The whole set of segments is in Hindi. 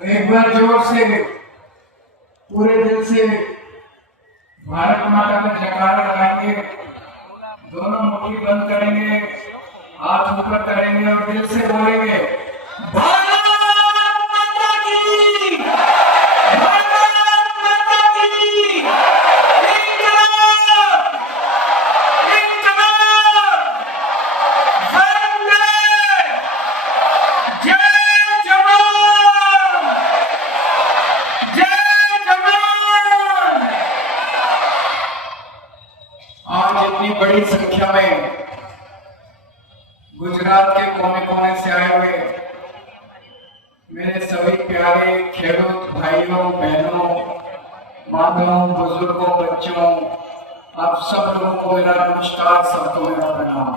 एक बार जोर से पूरे दिल से भारत माता का जयकारा लगाएंगे। दोनों मुट्ठी बंद करेंगे, हाथ ऊपर करेंगे और दिल से बोलेंगे भारत माता की, भारत माता की, इंकलाब, इंकलाब, वंदे, जय जवान, जय जवान। आज इतनी बड़ी संख्या में गुजरात के कोने कोने से आए हुए मेरे सभी प्यारे खेडूत भाइयों बहनों, माताओं, बुजुर्गों, बच्चों, आप सब लोगों को मेरा नमस्कार, सबको मेरा प्रणाम।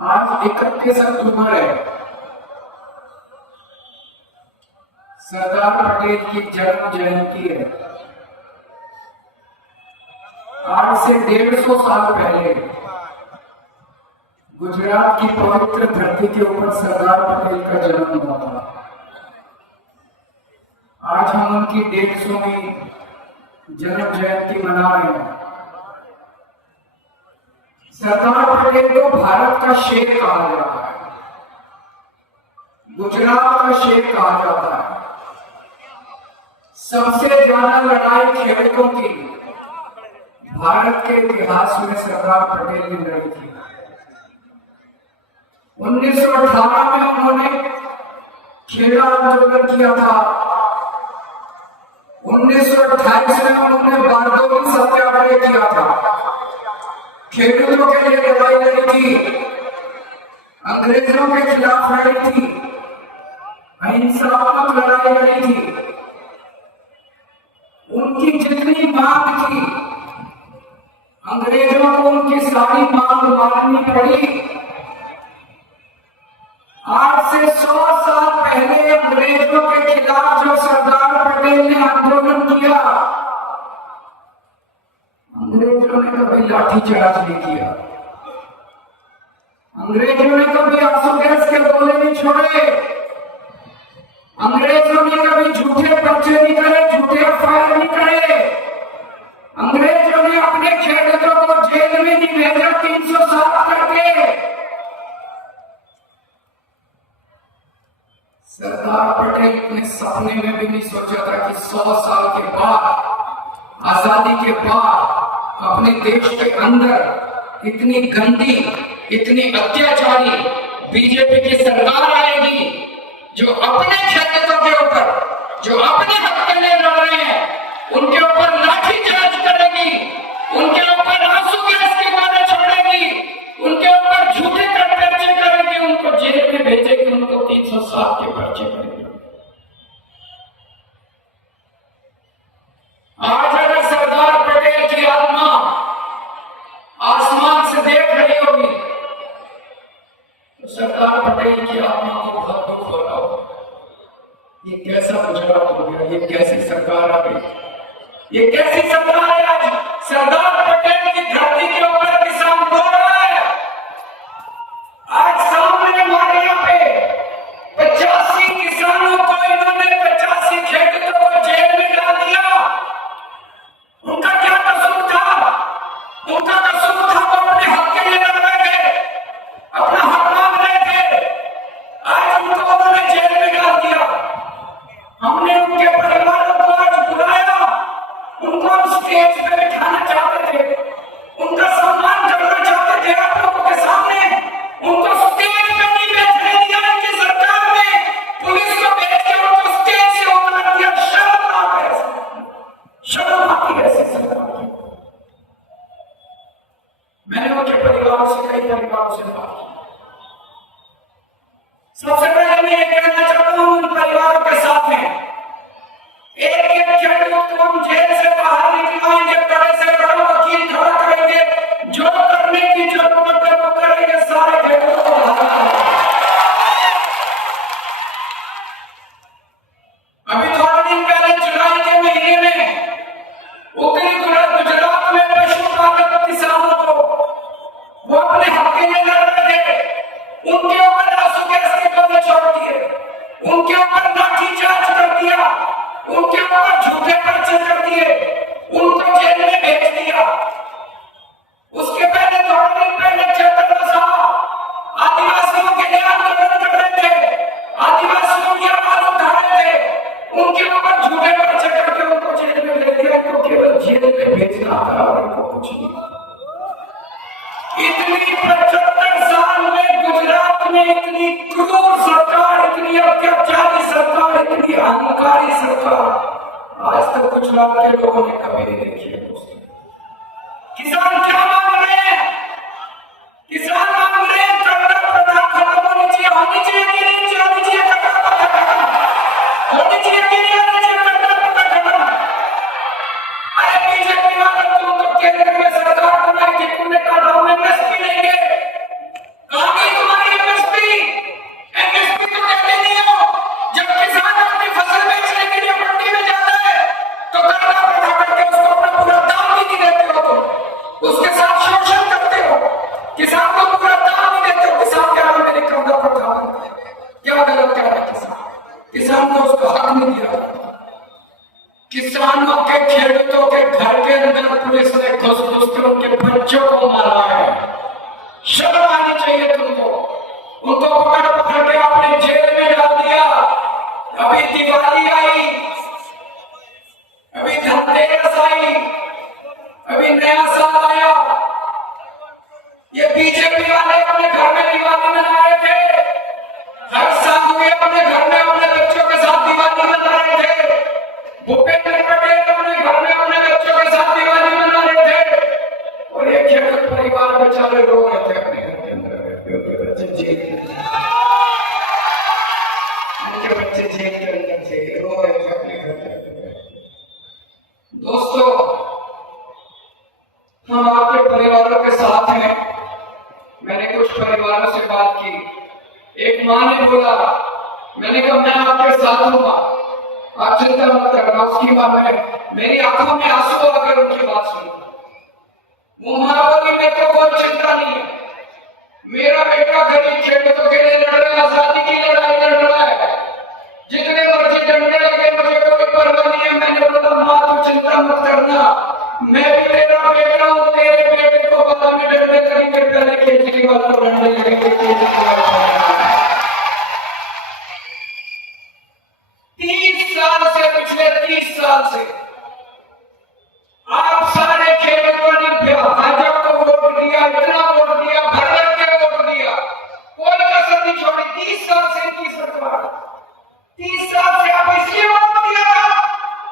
आज 31 अक्टूबर है, सरदार पटेल की जन्म जयंती है। आज से 150 साल पहले गुजरात की पवित्र धरती के ऊपर सरदार पटेल का जन्म हुआ था। आज हम उनकी 150वीं जन्म जयंती मना रहे हैं। सरदार पटेल को भारत का शेर कहा जाता है, गुजरात का शेर कहा जाता है। सबसे ज्यादा लड़ाई खेडूतों की भारत के इतिहास में सरदार पटेल ने लड़ी थी। 1918 में उन्होंने खेड़ा आंदोलन किया था। 1928 में उन्होंने बारडोली सत्याग्रह किया था, खेडूतों के लिए लड़ाई लड़ी थी, अंग्रेजों के खिलाफ लड़ी थी, अहिंसात्मक लड़ाई लड़ी थी। उनकी जितनी मांग थी, अंग्रेजों को उनकी सारी मांग माननी पड़ी। आज से 100 साल पहले अंग्रेजों के खिलाफ जो सरदार पटेल ने आंदोलन किया, अंग्रेजों ने कभी लाठीचार्ज नहीं किया, अंग्रेजों ने कभी आंसू गैस के गोले नहीं छोड़े, अंग्रेजों ने कभी झूठे पर्चे नहीं करे, झूठे एफआईआर नहीं करे, अंग्रेजों ने अपने खेडूतों को जेल में नहीं भेजा 300 साल करके। सरदार पटेल ने सपने में भी नहीं सोचा था कि 100 साल के बाद, आजादी के बाद अपने देश के अंदर इतनी गंदी, इतनी अत्याचारी बीजेपी की सरकार आएगी, जो अपने खेडूतों के ऊपर, जो अपने हक के लिए लड़ रहे हैं, उनके ऊपर लाठीचार्ज करेगी, उनके ऊपर आंसू गैस के गोले छोड़ेगी, उनके ऊपर झूठे पर्चे करेगी, उनको जेल में भेजेगी, उनको 300 साल के पर्चे करेगी। आज अगर सरदार पटेल की आत्मा आसमान से देख रही होगी तो सरदार पटेल की आत्मा को बहुत दुख हो रहा होगा। ये कैसा गुजरात हो गया, ये कैसी सरकार आ गई, ये कैसी सरकार है। आज सरदार पटेल की धरती के ऊपर किसान रो रहा है। आज सामने हमारे यहाँ पे 85 किसानों को इन्होंने 85 खेडूतों को जेल में डाल दिया। उनका क्या कसूर था? उनका कसूर था वो अपने हक के लिए लड़ रहे थे, अपना हक मांग रहे थे। आज उनको उन्होंने जेल में डाल दिया। हमने उनके परिवारों को आज बुलाया, उनको हम स्टेज पे बिठाना चाहते थे, उनका सम्मान करना चाहते थे आप लोगों के सामने। उनको स्टेज पे नहीं बैठने दिया इनकी सरकार ने, पुलिस को भेज के उनको स्टेज से उतार दिया। शर्म आ गई, शर्म आती है ऐसी सरकार की। मैंने उनके परिवारों से, कई परिवारों से बात की। सबसे पहले मैं ये कहना चाहता हूं उन परिवारों के साथ में, एक एक खेडूत को हम जेल से बाहर निकलवाएंगे, बड़े से बड़ा वकील खड़ा करेंगे, जो करने की जरूरत है वो करेंगे, सारे खेडूत को अभी थोड़े दिन पहले जुलाई के महीने में उत्तरी गुजरात में पशुपालक किसानों को वो अपने किया। उसके पहले थोड़े दिन पहले चैतन्य साहब आदिवासियों के लिए आंदोलन कर रहे थे, आदिवासियों की आवाज उठा रहे थे, उनके ऊपर झूठे पर्चे करके उनको जेल में ले दिया, तो केवल जेल में भेजना था और उनको कुछ नहीं। इतनी 75 साल में गुजरात में इतनी क्रूर सरकार, इतनी अत्याचारी सरकार, इतनी अहंकारी सरकार आज तक गुजरात के लोगों ने कभी नहीं देखी है। किसान क्या मांग रहे हैं? किसान मांग रहे हैं कर्जा प्रथा खत्म होनी चाहिए, होनी चाहिए कि नहीं होनी चाहिए, कर्जा प्रथा खत्म होनी चाहिए कि नहीं होनी चाहिए, कर्जा प्रथा खत्म। अरे बीजेपी वाले तुम तो केंद्र में सरकार बनाई थी, तुमने कहा हम एमएसपी लेंगे, कहां गई तुम्हारी एमएसपी? एमएसपी तो देते नहीं हो। जब किसान अपनी फसल बेचने के लिए मंडी में जाता है तो कर्जा प्रथा करके उसको अपना पूरा दाम भी नहीं देते हो, तुम उसके साथ शोषण करते हो, किसान को पूरा दाम नहीं देते हो। किसान के नाम में कर्जा प्रथा क्या गलत कर रहा है? किसान को उसको हक नहीं दिया। किसानों के खेतों के घर के अंदर पुलिस ने घुस घुस के उनके बच्चों को मारा है। शर्म आनी चाहिए तुमको। उनको पकड़ पकड़ के आपने जेल में डाल दिया। अभी दिवाली आई, अभी धनतेरस आई, अभी नया साल आया, ये बीजेपी वाले अपने घर में दिवाली मना रहे थे। हर साल वे अपने घर में अपने बच्चों के साथ दिवाली मना रहे थे। भूपेंद्र पटेल अपने घर में अपने बच्चों के साथ दिवाली मना रहे थे, और ये खेत परिवार बेचारे रो रहे थे अपने घर के अंदर, उनके बच्चे जेल के अंदर से रो रहे थे अपने घर के अंदर। दोस्तों, हम आपके परिवारों के साथ हैं। मैंने कुछ परिवारों से बात की। एक मां ने बोला, मैंने कहा मैं आपके साथ हूँ, आप चिंता मत करना। उसकी मां में मेरी आंखों में आंसू आकर उनकी बात सुनी। वो मां बोली मेरे को कोई चिंता नहीं है, मेरा बेटा गरीब खेतों के लिए लड़ रहा है, आजादी की लड़ाई लड़ रहा है, जितने मर्जी डंडे लगे मुझे कोई परवाह नहीं है। मैंने बोला मां तू चिंता मत करना, मैं भी तेरा बेटा हूँ, तेरे बेटे को पता में डंडे करेंगे पहले केजरीवाल को डंडे लगेंगे। 30 साल से, पिछले 30 साल से आप सारे खेतों ने भाजपा को वोट दिया, इतना वोट दिया, भर भर के वोट दिया, कोई कसर नहीं छोड़ी। 30 साल से इनकी सरकार, 30 साल से आप इसलिए वोट दिया था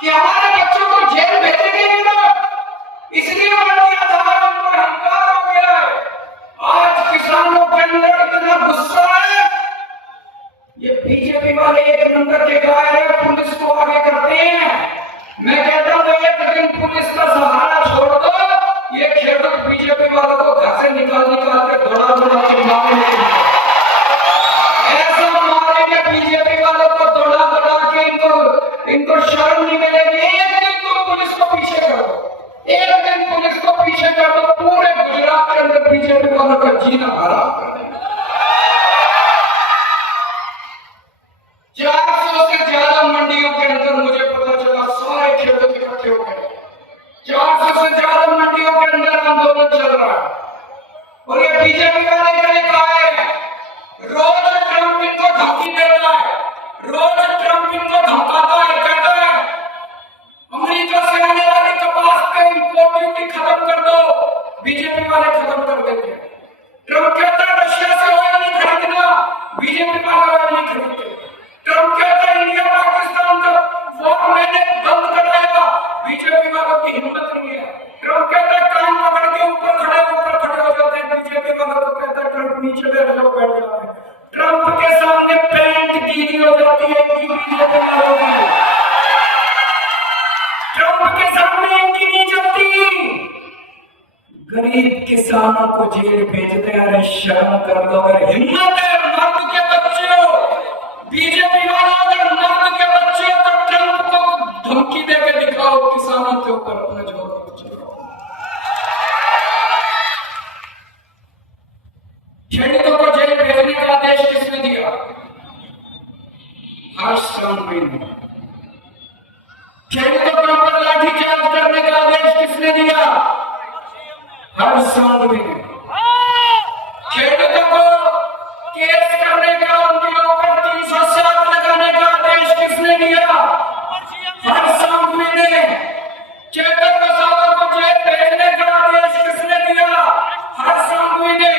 कि हमारे बच्चों को जेल भेजेंगे नहीं लोग, इसलिए वोट दिया था। उनको अहंकार हो गया है। आज किसानों के अंदर इतना गुस्सा है, ये बीजेपी वाले एक नंबर के गाय है, पुलिस को आगे करते हैं। मैं कहता हूं एक दिन पुलिस का सहारा छोड़ दो, ये खेडूत बीजेपी वालों को घर से निकाल के दौड़ा दौड़ा के मारेंगे, ऐसा मारेंगे बीजेपी वालों को दौड़ा दौड़ा के, इनको शर्म नहीं मिलेगी। एक दिन तुम पुलिस को पीछे कर दो, एक दिन पुलिस को पीछे कर दो, पूरे गुजरात के अंदर बीजेपी वालों का जीना हराम कर देंगे। 400 से ज्यादा मंडियों के अंदर मुझे पता चला सारे खेतों इकट्ठे हो गए। 400 से ज्यादा मंडियों के अंदर आंदोलन चल रहा है, और ये बीजेपी वाले तरीका है, रोज ट्रंप इनको धमकी देता है, रोज ट्रंप इनको धमकाता है, कहता है अमेरिका से आने वाली कपास पे इंपोर्ट ड्यूटी खत्म कर दो, बीजेपी वाले खत्म कर देते हैं। ट्रंप कहता है रशिया से ऑयल नहीं खरीदना, बीजेपी वाले ऑयल नहीं खरीदते। ट्रंप कहता है इंडिया पाकिस्तान का वॉर मैंने बंद कराया, बीजेपी वालों की हिम्मत नहीं है। ट्रंप कहता है कान पकड़ के ऊपर खड़े हो जाते हैं, बीजेपी वालों को कहता है ट्रंप नीचे बैठ जाते हैं। ट्रंप के सामने पैंट गीली हो जाती है इनकी बीजेपी वालों की, ट्रंप के सामने इनकी नहीं चलती। गरीब किसानों को जेल भेजते हैं, अरे शर्म कर लो। अगर हिम्मत है, मर्द के बच्चे हो, बीजेपी वाले अगर मर्द के बच्चे हो तो ट्रंप को धमकी देके दिखाओ, किसानों के ऊपर अपना जोर चलाओ। खेडूतों को जेल भेजने का आदेश किसने दिया? हर्ष संघवी ने। खेडूतों के ऊपर लाठीचार्ज करने का आदेश किसने दिया? हर सांघवी ने खेडूतों को केस करने का, उनके ऊपर 307 लगाने का आदेश किसने दिया? हर सांघवी ने चेतन वसावा को जेल भेजने का आदेश किसने दिया? हर सांघवी ने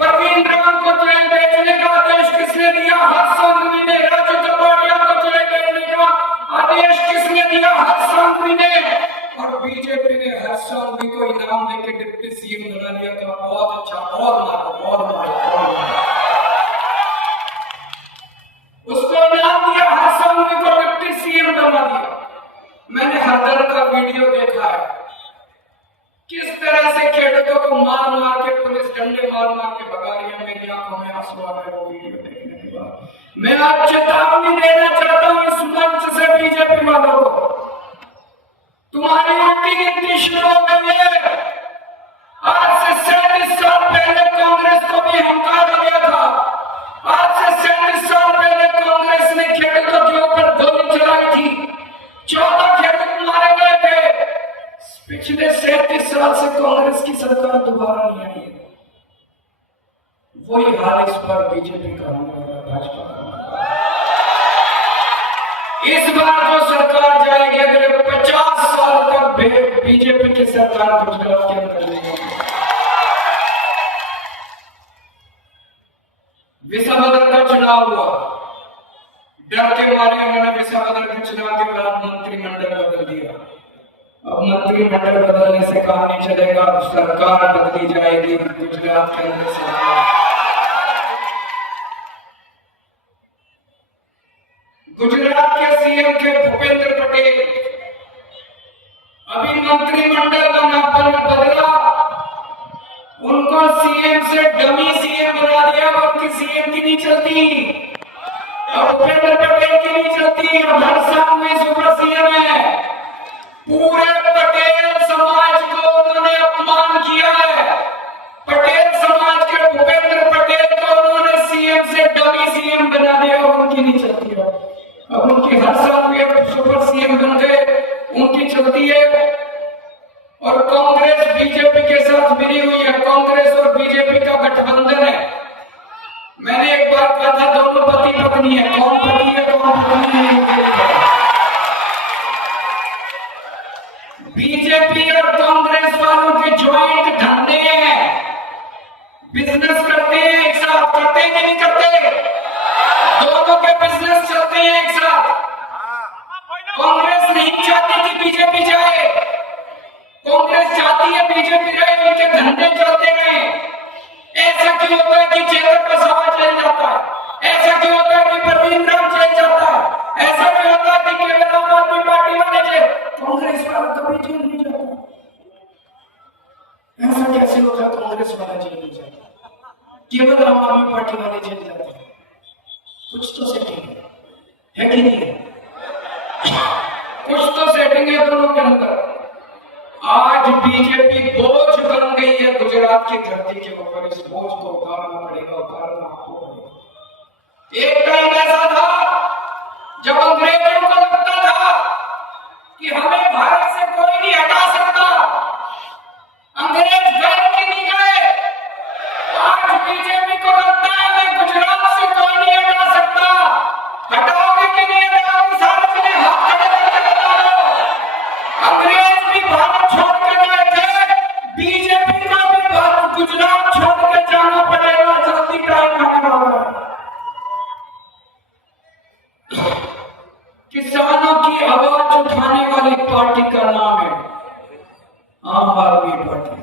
प्रवीण राम को जेल भेजने का आदेश किसने दिया? हर सांघवी ने राजू कपाड़िया को जेल भेजने का आदेश किसने दिया? हर सांघवी ने। और बीजेपी ने हर सांघवी को इनाम देके डिप्टी सीएम बना दिया। तो बहुत अच्छा, बहुत मारो, बहुत मारो। उसको इनाम दिया, हर सांघवी को डिप्टी सीएम बना दिया। मैंने हरदर का वीडियो देखा है, किस तरह से खेडूतों को मार मार के, पुलिस डंडे मार मार के भगा रही है। मेरी आंखों में आंसू आ गए वो वीडियो देखने के बाद। मैं आज चेतावनी देना चाहता हूं इस मंच से बीजेपी वालों को, तुम्हारी उल्टी गिनती शुरू हो गई है। आज से 37 साल पहले कांग्रेस को भी हंकारा गया था। आज से 37 साल पहले कांग्रेस ने खेडूतों के ऊपर गोली चलाई थी, 14 खेडूत मारे गए थे। पिछले 37 साल से कांग्रेस की सरकार दोबारा नहीं आई है। वही हाल इस बार बीजेपी का होने वाला, भाजपा का। इस बार जो सरकार जाएगी, अगले 50 साल तक बीजेपी की सरकार गुजरात के अंदर लेगी। विसावदर का चुनाव हुआ, डर के मारे उन्होंने विसावदर के चुनाव के बाद मंत्रिमंडल बदल दिया। अब मंत्रिमंडल बदलने से काम नहीं चलेगा, सरकार बदली जाएगी गुजरात के अंदर सरकार। गुजरात के सीएम के भूपेंद्र पटेल अभी मंत्रिमंडल बदला, उनको सीएम से डमी सीएम बना दिया। उनकी सीएम की नहीं चलती, अब भूपेंद्र पटेल की नहीं चलती। अब हर सांघवी सुपर सीएम है। पूरे पटेल समाज को उन्होंने अपमान किया है। पटेल समाज के भूपेंद्र पटेल को उन्होंने सीएम से डमी सीएम बना दिया, उनकी नहीं चलती है। अब उनकी हर सांघवी सुपर सीएम बन गए, उनकी चलती है। और कांग्रेस बीजेपी के साथ मिली हुई है, कांग्रेस और बीजेपी का गठबंधन है। मैंने एक बार कहा था दोनों पति पत्नी है, कौन पति है कौन पत्नी है। बीजेपी और कांग्रेस वालों के ज्वाइंट धंधे हैं, बिजनेस करते हैं एक साथ, करते हैं कि नहीं करते? दोनों के बिजनेस चलते हैं एक साथ। कांग्रेस नहीं चाहती कि बीजेपी जाए, कांग्रेस चाहती है बीजेपी रहे, उनके धंधे चलते रहे। ऐसा क्यों होता है कि चेतन वसावा चल जाता है? ऐसा क्यों होता है कि प्रवीण राम चल जाता है? ऐसा क्यों होता है कि केवल आम आदमी पार्टी वाले कांग्रेस वाला कभी जेल नहीं जाता? ऐसा कैसे होता है कांग्रेस वाला जेल नहीं जाता, केवल आम आदमी पार्टी वाले जेल जाते हैं? कुछ तो सेटिंग है कि नहीं है? कुछ तो सेटिंग है दोनों के अंदर। आज बीजेपी बोझ बन गई है गुजरात की धरती के ऊपर। इस बोझ को उतारना पड़ेगा, उतारना आपको पड़ेगा। एक टाइम ऐसा था जब अंग्रेजों को लगता था कि हमें भारत से कोई नहीं हटा सकता, अंग्रेज गए कि नहीं गए? आज बीजेपी को लगता है कि गुजरात से कोई नहीं हटा सकता। हटाओगे कि नहीं हटाओगे? सारे जने हाथ खड़े करके बताओ। अंग्रेज भी भारत छोड़ कर गए थे, बीजेपी को भी भारत गुजरात छोड़ कर जाना पड़ेगा। जल्दी टाइम आने वाला है। किसानों की आवाज उठाने वाली पार्टी का नाम है आम आदमी पार्टी।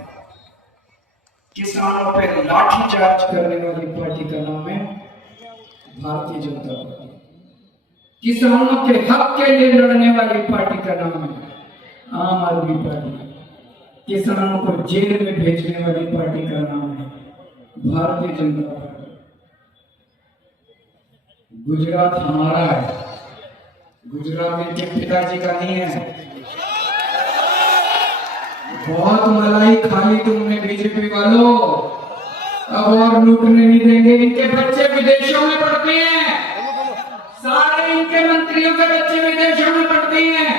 किसानों पे लाठीचार्ज करने वाली पार्टी का नाम है भारतीय जनता पार्टी। किसानों के हक के लिए लड़ने वाली पार्टी का नाम है आम आदमी पार्टी। किसानों को जेल में भेजने वाली पार्टी का नाम है भारतीय जनता पार्टी। गुजरात हमारा है, गुजरात इनके पिताजी का नहीं है। बहुत मलाई खाली तुमने बीजेपी वालों, अब और लूटने नहीं देंगे। इनके बच्चे विदेशों में पढ़ते हैं, सारे इनके मंत्रियों के बच्चे विदेशों में पढ़ते हैं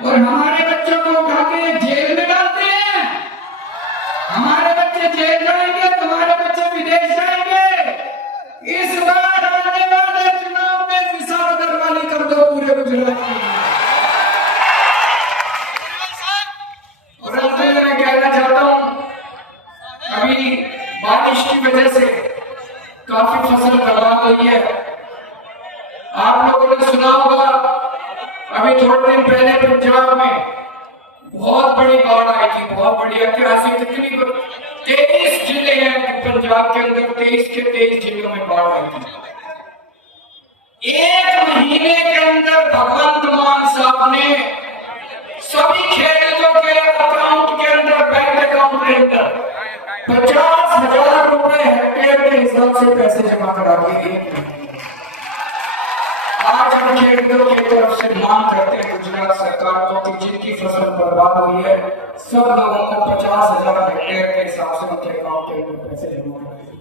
और हमारे बच्चों को उठा के जेल में डालते हैं। हमारे बच्चे जेल जाएंगे, तुम्हारे बच्चे विदेश जाएंगे। इस बार आने वाले चुनाव में विशाल दरबारी कर दो पूरे गुजरात में। और अंत में मैं कहना चाहता हूं, अभी बारिश की वजह से काफी फसल बर्बाद हुई है। आप लोगों ने सुना होगा, अभी थोड़े दिन पहले पंजाब में बहुत बड़ी बाढ़ आई थी, बहुत बड़ी ऐतिहासिक। तकरीबन 23 जिले हैं पंजाब के अंदर, 23 के 23 जिलों में बाढ़ आई थी। एक महीने के अंदर भगवंत मान साहब ने सभी खेतों के अकाउंट के अंदर, बैंक अकाउंट के अंदर 50,000 रुपए हेक्टेयर के हिसाब से पैसे जमा करा दिए। आज हम खेतों की तरफ से मांग करते हैं गुजरात सरकार को कि जिनकी फसल बर्बाद हुई है, सब लोगों को 50,000 हेक्टेयर के हिसाब से उनके अकाउंट के अंदर पैसे जमा करें।